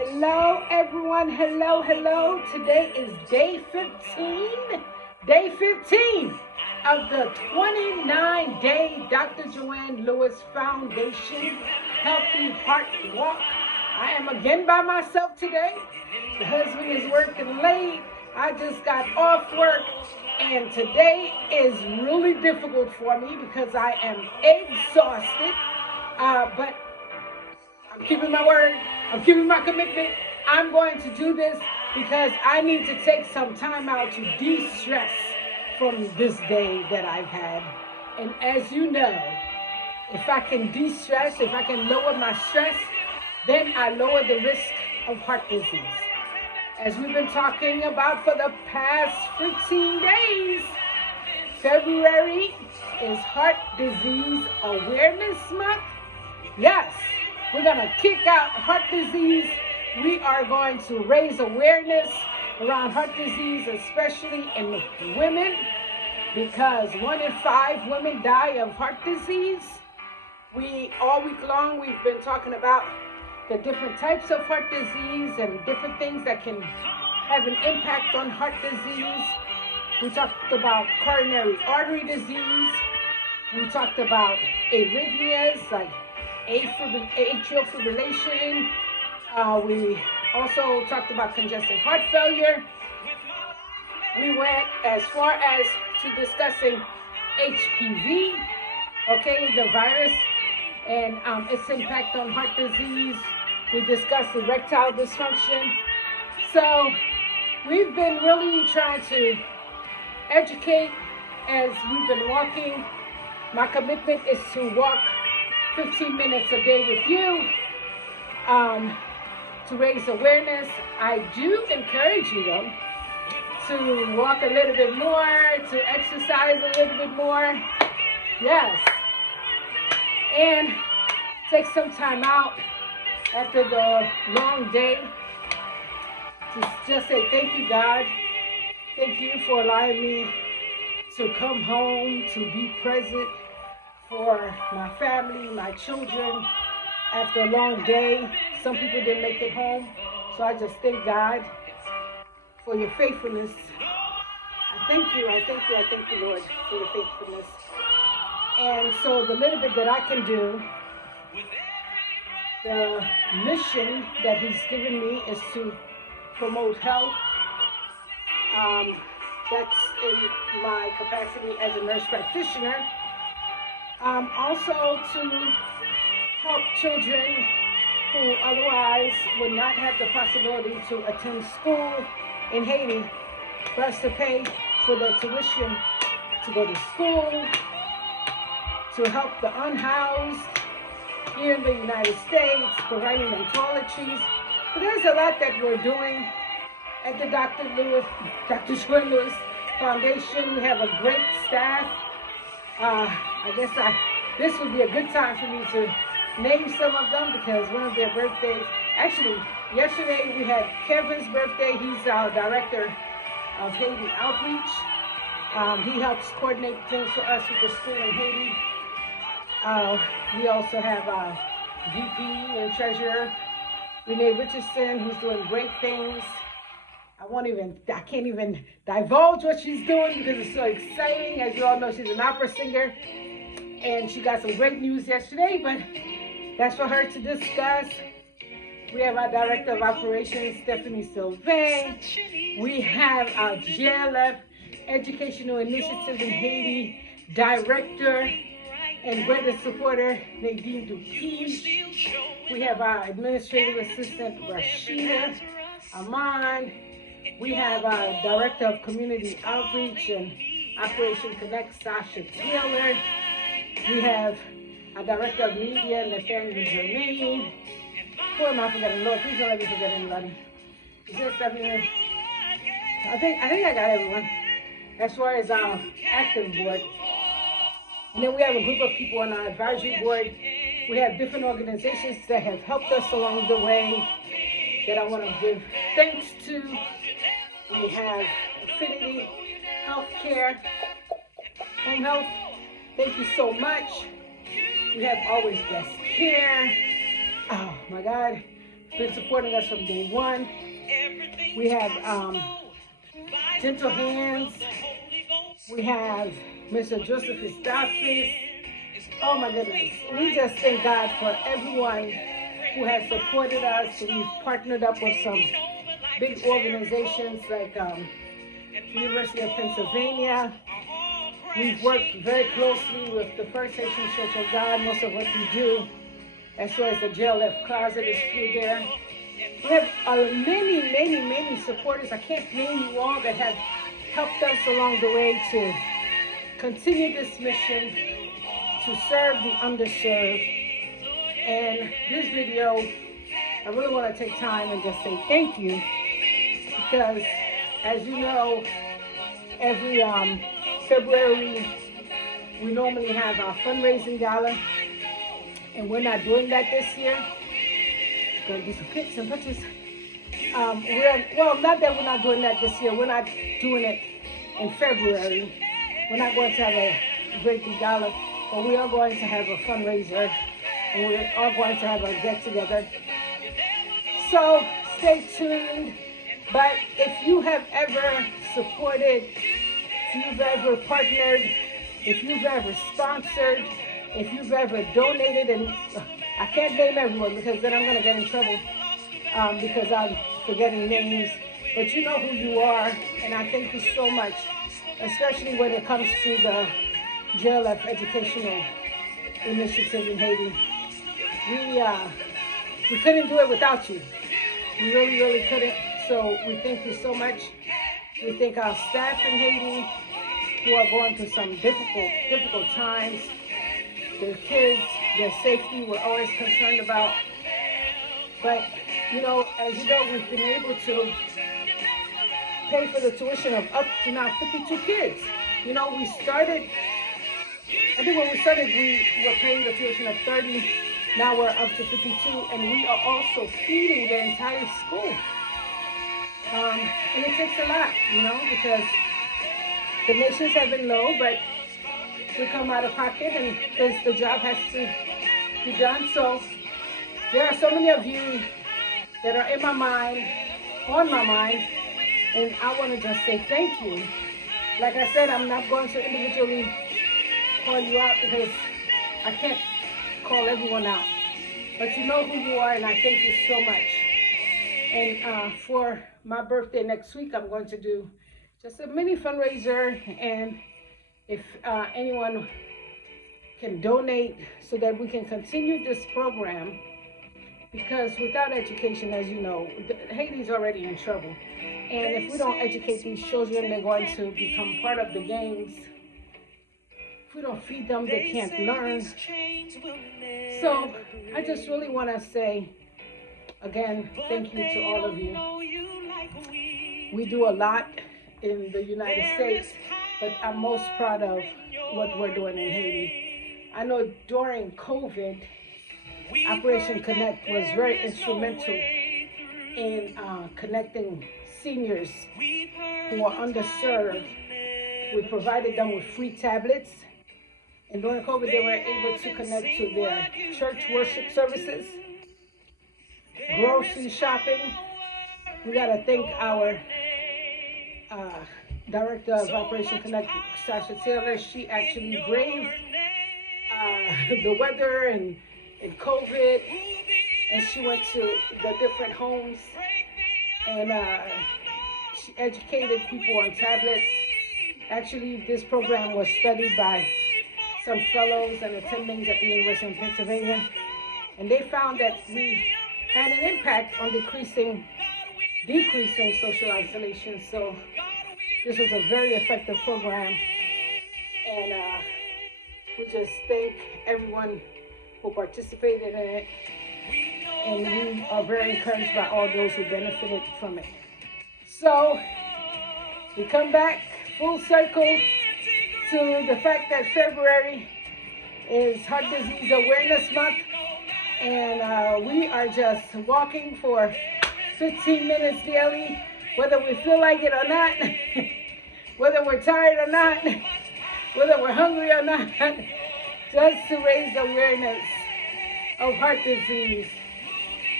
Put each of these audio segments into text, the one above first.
Hello, everyone. Hello, hello. Today is day 15. Day 15 of the 29-day Dr. Joanne Lewis Foundation Healthy Heart Walk. I am again by myself today. The husband is working late. I just got off work. And today is really difficult for me because I am exhausted. But I'm keeping my word. I'm keeping my commitment. I'm going to do this because I need to take some time out to de-stress from this day that I've had. And as you know, if I can de-stress, if I can lower my stress, then I lower the risk of heart disease. As we've been talking about for the past 15 days, February is Heart Disease Awareness Month. Yes, we're going to kick out heart disease. We are going to raise awareness around heart disease, especially in women, because 1 in 5 women die of heart disease. All week long, we've been talking about the different types of heart disease and different things that can have an impact on heart disease. We talked about coronary artery disease. We talked about arrhythmias like atrial fibrillation. We also talked about congestive heart failure. We went as far as to discussing HPV, okay, the virus, and its impact on heart disease. We discussed erectile dysfunction. So we've been really trying to educate as we've been walking. My commitment is to walk 15 minutes a day with you to raise awareness. I do encourage you, though, to walk a little bit more, to exercise a little bit more. Yes. And take some time out after the long day to just say thank you, God. Thank you for allowing me to come home, to be present for my family, my children, after a long day. Some people didn't make it home, so I just thank God for your faithfulness. I thank you, Lord, for your faithfulness. And so the little bit that I can do, the mission that He's given me is to promote health. That's in my capacity as a nurse practitioner. Also to help children who otherwise would not have the possibility to attend school in Haiti, for us to pay for their tuition to go to school, to help the unhoused here in the United States, providing them toiletries. But there's a lot that we're doing at the Dr. Joanne Lewis Foundation. We have a great staff. I guess this would be a good time for me to name some of them because one of their birthdays, actually yesterday we had Kevin's birthday. He's our director of Haiti Outreach. He helps coordinate things for us with the school in Haiti. We also have our VP and treasurer, Renee Richardson, who's doing great things. I can't even divulge what she's doing because it's so exciting. As you all know, she's an opera singer, and she got some great news yesterday, but that's for her to discuss. We have our Director of Operations, Stephanie Sylvain. We have our JLF Educational Initiative in Haiti Director and greatest supporter, Nadine Dupuis. We have our Administrative Assistant, Rashida Aman. We have our Director of Community Outreach and Operation Connect, Sasha Taylor. We have our Director of Media, Nathaniel Germain. Who am I forgetting? Lord, please don't let me forget anybody. Is there Stephanie? I think I got everyone. As far as our active board. And then we have a group of people on our advisory board. We have different organizations that have helped us along the way that I want to give thanks to. We have Affinity Healthcare, Home Health. Thank you so much. We have Always Best Care. Oh my God. been supporting us from day one. We have Gentle Hands. We have Mr. Joseph Estafis. Oh my goodness. We just thank God for everyone who has supported us. We've partnered up with some big organizations like University of Pennsylvania. We've worked very closely with the First Nation Church of God. Most of what we do, as well as the JLF closet, is through there. We have many supporters. I can't name you all that have helped us along the way to continue this mission, to serve the underserved. And this video, I really want to take time and just say thank you, because as you know, every February we normally have our fundraising gala, and we're not doing that this year. We're going to do some pics and pictures. Not that we're not doing that this year. We're not doing it in February. We're not going to have a great big gala, but we are going to have a fundraiser, and we are going to have a get-together. So stay tuned. But if you have ever supported, if you've ever partnered, if you've ever sponsored, if you've ever donated, and I can't name everyone because then I'm going to get in trouble because I'm forgetting names, but you know who you are, and I thank you so much, especially when it comes to the JLF educational initiative in Haiti. We couldn't do it without you. We really couldn't. So we thank you so much. We thank our staff in Haiti who are going through some difficult times. Their kids, their safety, we're always concerned about. But, you know, as you know, we've been able to pay for the tuition of up to now 52 kids. You know, we started, I think when we started, we were paying the tuition of 30. Now we're up to 52, and we are also feeding the entire school. And it takes a lot, you know, because donations have been low, but we come out of pocket, and because the job has to be done. So there are so many of you that are in my mind, on my mind, and I want to just say thank you. Like I said, I'm not going to individually call you out because I can't call everyone out. But you know who you are, and I thank you so much. And for my birthday next week, I'm going to do just a mini fundraiser, and if anyone can donate so that we can continue this program, because without education, as you know, Haiti's already in trouble. And if we don't educate these children, they're going to become part of the gangs. If we don't feed them, they can't learn. So I just really want to say, again, thank you to all of you. We do a lot in the United States, but I'm most proud of what we're doing in Haiti. I know during COVID, Operation Connect was very instrumental in connecting seniors who are underserved. We provided them with free tablets, and during COVID, they were able to connect to their church worship services, grocery shopping. We got to thank our Director of Operation Connect, Sasha Taylor. She actually braved the weather and COVID, and she went to the different homes, and she educated people on tablets. Actually, this program was studied by some fellows and attendings at the University of Pennsylvania, and they found that we had an impact on decreasing social isolation. So this was a very effective program, and we just thank everyone who participated in it, and we are very encouraged by all those who benefited from it. So we come back full circle to the fact that February is Heart Disease Awareness Month, and we are just walking for 15 minutes daily, whether we feel like it or not, whether we're tired or not, whether we're hungry or not, just to raise awareness of heart disease.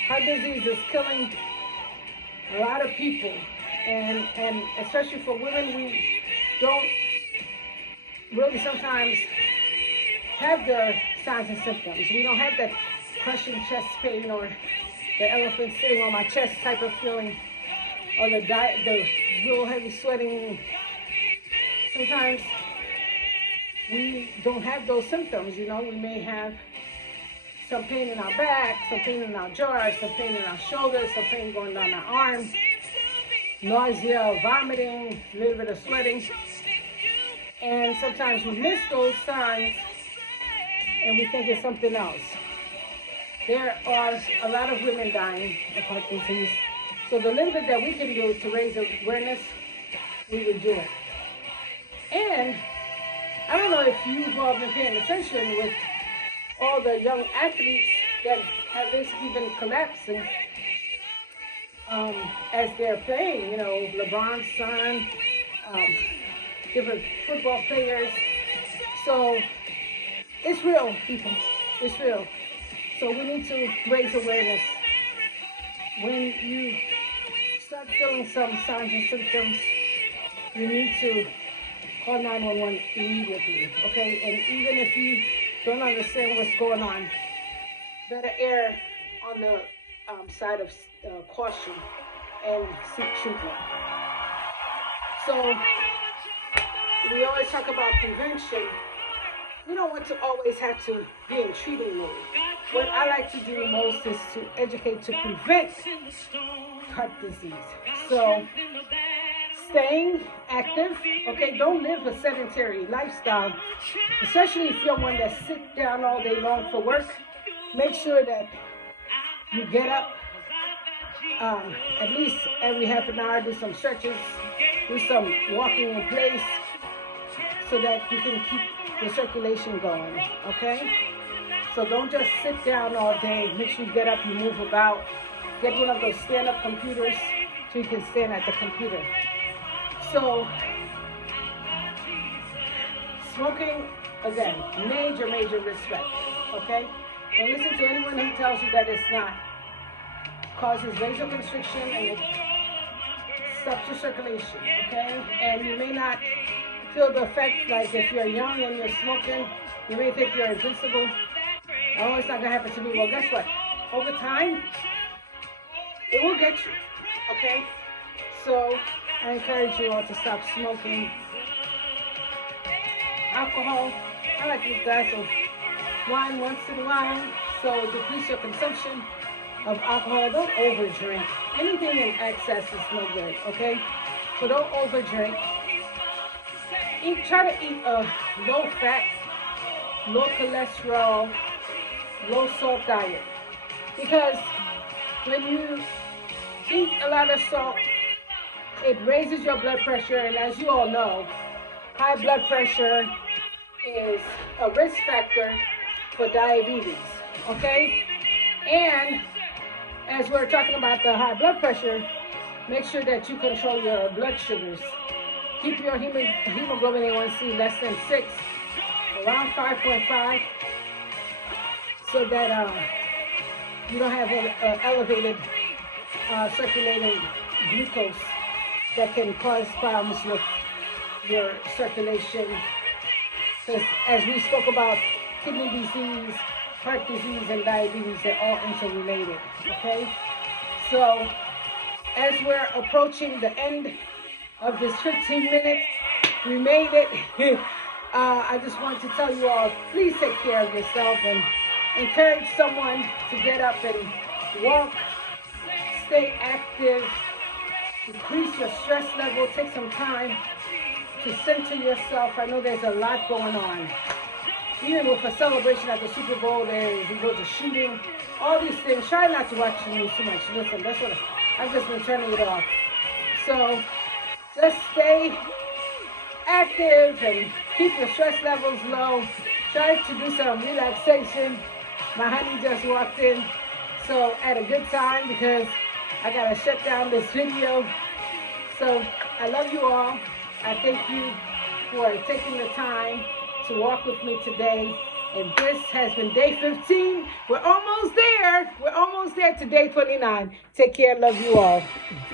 Heart disease is killing a lot of people, and especially for women, we don't really sometimes have the signs and symptoms. We don't have that crushing chest pain or the elephant sitting on my chest type of feeling, or the real heavy sweating. Sometimes we don't have those symptoms. We may have some pain in our back, some pain in our jaws, some pain in our shoulders, some pain going down our arms, nausea, vomiting, a little bit of sweating. And sometimes we miss those signs and we think it's something else. There are a lot of women dying of heart disease. So the little bit that we can do to raise awareness, we would do it. And I don't know if you've all been paying attention with all the young athletes that have basically been collapsing as they're playing. LeBron's son, different football players. So it's real, people. It's real. So we need to raise awareness. When you start feeling some signs and symptoms, you need to call 911 immediately, okay? And even if you don't understand what's going on, better err on the side of caution and seek treatment. So we always talk about prevention. We don't want to always have to be in treating mode. What I like to do most is to educate to prevent heart disease. So staying active, okay, don't live a sedentary lifestyle, especially if you're one that sits down all day long for work. Make sure that you get up at least every half an hour, do some stretches, do some walking in place so that you can keep the circulation going, okay? So don't just sit down all day. Make sure you get up, you move about. Get one of those stand-up computers so you can stand at the computer. So, smoking, again, major risk factor, okay? Don't listen to anyone who tells you that it's not. Causes vasoconstriction and it stops your circulation, okay? And you may not feel the effect, like if you're young and you're smoking, you may think you're invincible. Oh, it's not gonna happen to me. Well, guess what? Over time, it will get you, okay? So I encourage you all to stop smoking. Alcohol, I like a glass of wine once in a while, so decrease your consumption of alcohol. Don't overdrink. Anything in excess is no good, okay? So don't overdrink. Try to eat a low-fat, low-cholesterol, low-salt diet. Because when you eat a lot of salt, it raises your blood pressure, and as you all know, high blood pressure is a risk factor for diabetes, okay? And as we're talking about the high blood pressure, make sure that you control your blood sugars. Keep your hemoglobin A1C less than 6, around 5.5, so that you don't have elevated circulating glucose that can cause problems with your circulation. Because as we spoke about kidney disease, heart disease, and diabetes, they're all interrelated, okay? So as we're approaching the end of this 15 minutes, we made it. I just want to tell you all, please take care of yourself and encourage someone to get up and walk, stay active, decrease your stress level, take some time to center yourself. I know there's a lot going on. Even with a celebration at the Super Bowl, there was a shooting, all these things. Try not to watch the news too much. Listen, that's what I've just been turning it off. So just stay active and keep your stress levels low. Try to do some relaxation. My honey just walked in, so at a good time because I gotta shut down this video. So I love you all. I thank you for taking the time to walk with me today And this has been day 15. We're almost there. We're almost there to day 29. Take care. Love you all.